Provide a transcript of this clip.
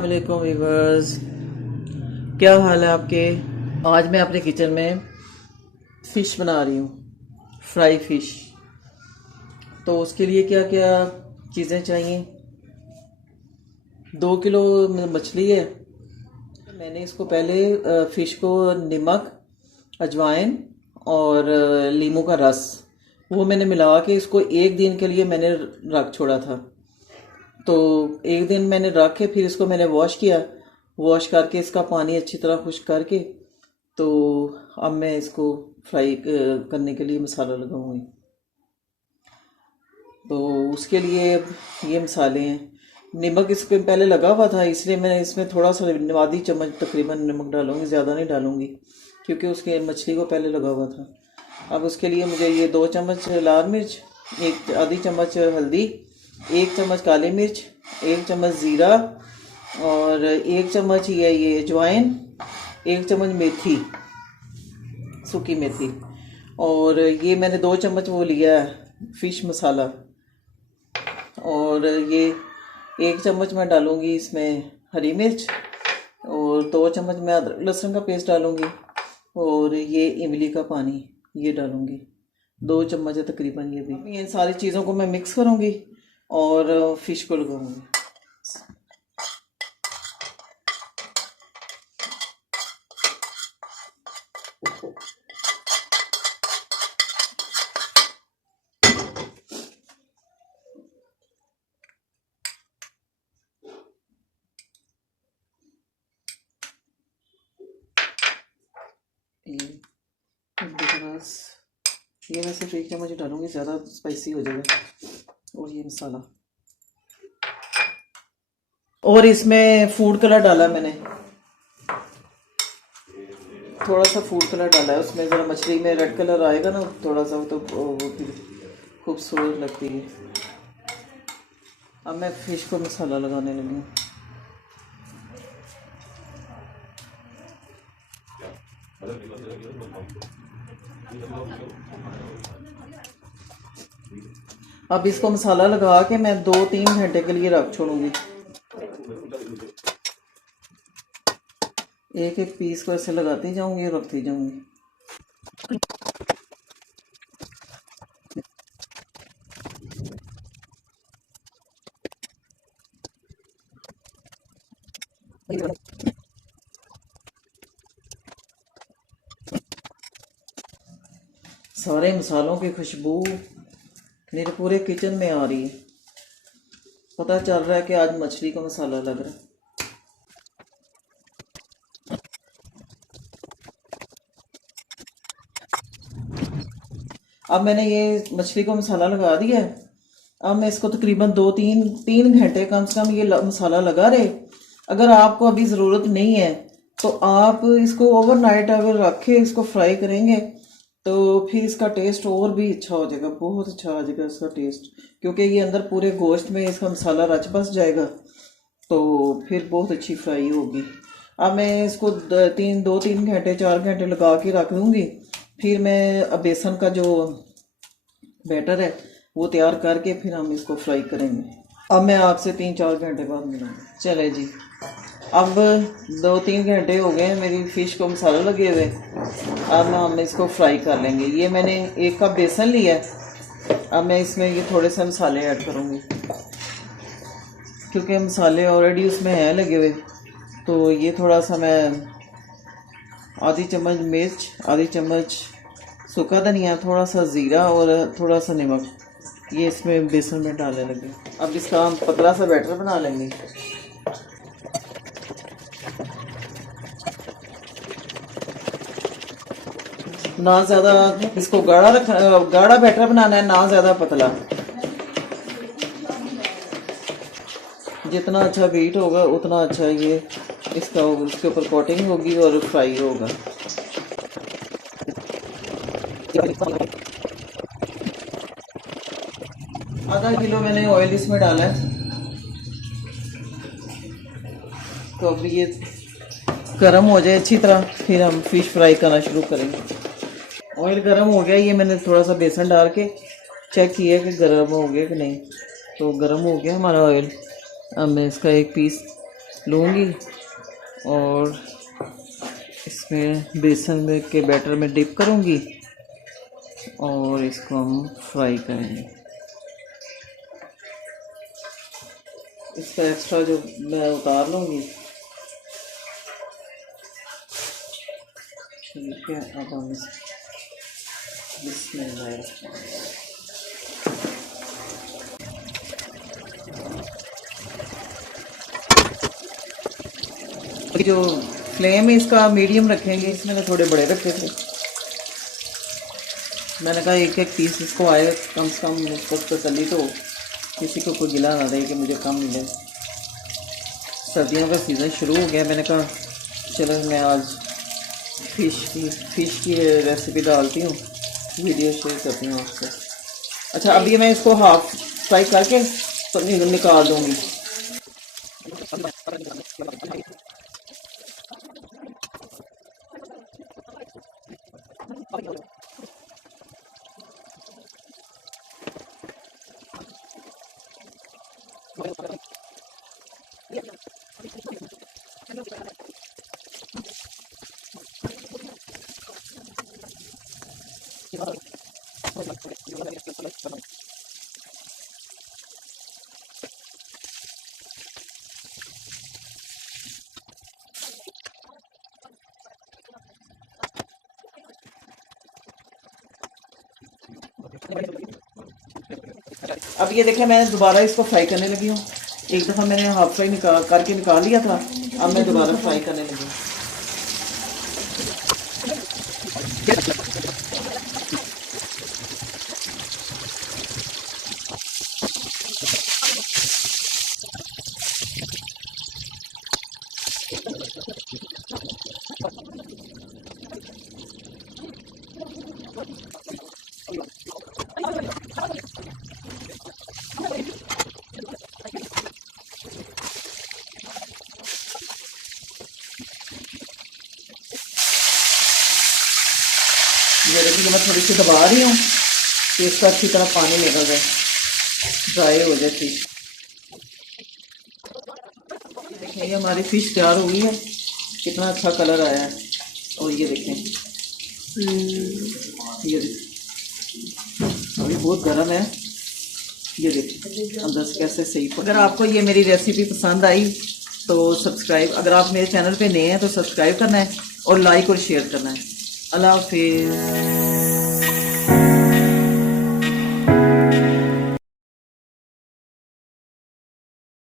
अस्सलाम वालेकुम व्यूअर्स, क्या हाल है आपके। आज मैं अपने किचन में फ़िश बना रही हूँ, फ्राई फ़िश। तो उसके लिए क्या क्या चीज़ें चाहिए। 2 किलो मछली है। मैंने इसको पहले फ़िश को नमक, अजवाइन और नींबू का रस वो मैंने मिला के इसको 1 दिन के लिए मैंने रख छोड़ा था। तो 1 दिन मैंने रख के फिर इसको मैंने वॉश किया। वॉश करके इसका पानी अच्छी तरह खुश्क करके तो अब मैं इसको फ्राई करने के लिए मसाला लगाऊंगी। तो उसके लिए ये मसाले हैं। नमक इस पर पहले लगा हुआ था, इसलिए मैं इसमें थोड़ा सा आधी चम्मच तकरीबन नमक डालूंगी, ज़्यादा नहीं डालूंगी क्योंकि उसके मछली को पहले लगा हुआ था। अब उसके लिए मुझे ये 2 चम्मच लाल मिर्च, एक आधी चम्मच हल्दी, 1 चम्मच काली मिर्च, 1 चम्मच ज़ीरा और 1 चम्मच ये अजवाइन, 1 चम्मच मेथी, सूखी मेथी, और ये मैंने 2 चम्मच वो लिया है फ़िश मसाला, और ये 1 चम्मच मैं डालूँगी इसमें हरी मिर्च, और 2 चम्मच मैं अदरक लहसुन का पेस्ट डालूँगी, और ये इमली का पानी ये डालूँगी, 2 चम्मच है तकरीबन ये भी। अब इन सारी चीज़ों को मैं मिक्स करूँगी और फ़िश को लगाऊँगी। ये मैं सिर्फ 1 चम्मच डालूंगी, ज़्यादा स्पाइसी हो जाएगा। और ये मसाला, और इसमें फूड कलर डाला मैंने, थोड़ा सा फूड कलर डाला है उसमें, ज़रा मछली में रेड कलर आएगा ना थोड़ा सा, तो वो फिर खूबसूरत लगती है। अब मैं फ़िश को मसाला लगाने लगी हूँ। अब इसको मसाला लगा के मैं 2-3 घंटे के लिए रख छोड़ूंगी। एक एक पीस को ऐसे लगाती जाऊंगी और रखती जाऊंगी। सारे मसालों की खुशबू मेरे पूरे किचन में आ रही है। पता चल रहा है कि आज मछली का मसाला लग रहा है। अब मैंने ये मछली को मसाला लगा दिया है। अब मैं इसको तकरीबन 2-3 घंटे कम से कम ये मसाला लगा रहे। अगर आपको अभी ज़रूरत नहीं है तो आप इसको ओवरनाइट अगर रखे इसको फ्राई करेंगे तो फिर इसका टेस्ट और भी अच्छा हो जाएगा, बहुत अच्छा आ जाएगा इसका टेस्ट, क्योंकि ये अंदर पूरे गोश्त में इसका मसाला रच बस जाएगा, तो फिर बहुत अच्छी फ्राई होगी। अब मैं इसको 2-3 घंटे 4 घंटे लगा के रख दूँगी। फिर मैं बेसन का जो बैटर है वो तैयार करके फिर हम इसको फ्राई करेंगे। अब मैं आपसे 3-4 घंटे बाद मिलूँगी। चले जी, अब 2-3 घंटे हो गए हैं मेरी फ़िश को मसाला लगे हुए। अब हम इसको फ्राई कर लेंगे। ये मैंने 1 कप बेसन लिया है। अब मैं इसमें ये थोड़े से मसाले ऐड करूँगी क्योंकि मसाले ऑलरेडी उसमें हैं लगे हुए। तो ये थोड़ा सा मैं आधी चम्मच मिर्च, आधी चम्मच सूखा धनिया, थोड़ा सा ज़ीरा और थोड़ा सा नमक ये इसमें बेसन में डालने लगे। अब इसका हम पतला सा बैटर बना लेंगे। ना ज़्यादा इसको गाढ़ा बैटर बनाना है, ना ज़्यादा पतला। जितना अच्छा बीट होगा उतना अच्छा ये इसका उसके ऊपर कोटिंग होगी और फ्राई होगा। आधा किलो मैंने ऑयल इसमें डाला है। तो अब ये गर्म हो जाए अच्छी तरह फिर हम फ़िश फ्राई करना शुरू करेंगे। ऑयल गर्म हो गया, ये मैंने थोड़ा सा बेसन डाल के चेक किया कि गर्म हो गया कि नहीं। तो गर्म हो गया हमारा ऑयल। अब मैं इसका एक पीस लूँगी और इसमें बेसन में के बैटर में डिप करूँगी और इसको हम फ्राई करेंगे। इसका एक्स्ट्रा जो मैं उतार लूँगी। ठीक है, अब हम जो फ्लेम है इसका मीडियम रखेंगे। इसमें मैं थोड़े बड़े रखे थे, मैंने कहा एक एक पीस इसको आए कम से कम, उसको तसल्ली तो किसी को कोई गिला ना दे कि मुझे कम मिले। सर्दियों का सीज़न शुरू हो गया, मैंने कहा चलो मैं आज फ़िश की रेसिपी डालती हूँ, वीडियो शेयर करती हूँ आपसे। अच्छा, अभी मैं इसको हाफ फ्राई करके तो निकाल दूँगी। अब ये देखें, मैं दोबारा इसको फ्राई करने लगी हूँ। एक दफ़ा मैंने हाफ फ्राई करके निकाल लिया था, अब मैं दोबारा फ्राई करने लगी हूँ। ये देखिए, मैं थोड़ी सी दबा रही हूँ कि इसका अच्छी तरह पानी निकल जाए, ड्राई हो जाए फिश। देखिए ये हमारी फ़िश तैयार हो गई है, कितना अच्छा कलर आया है। और ये देखें, ये अभी बहुत गर्म है, ये देखिए अंदर से कैसे सही। अगर आपको ये मेरी रेसिपी पसंद आई तो सब्सक्राइब, अगर आप मेरे चैनल पे नए हैं तो सब्सक्राइब करना है और लाइक और शेयर करना है। अल्लाह हाफिज़।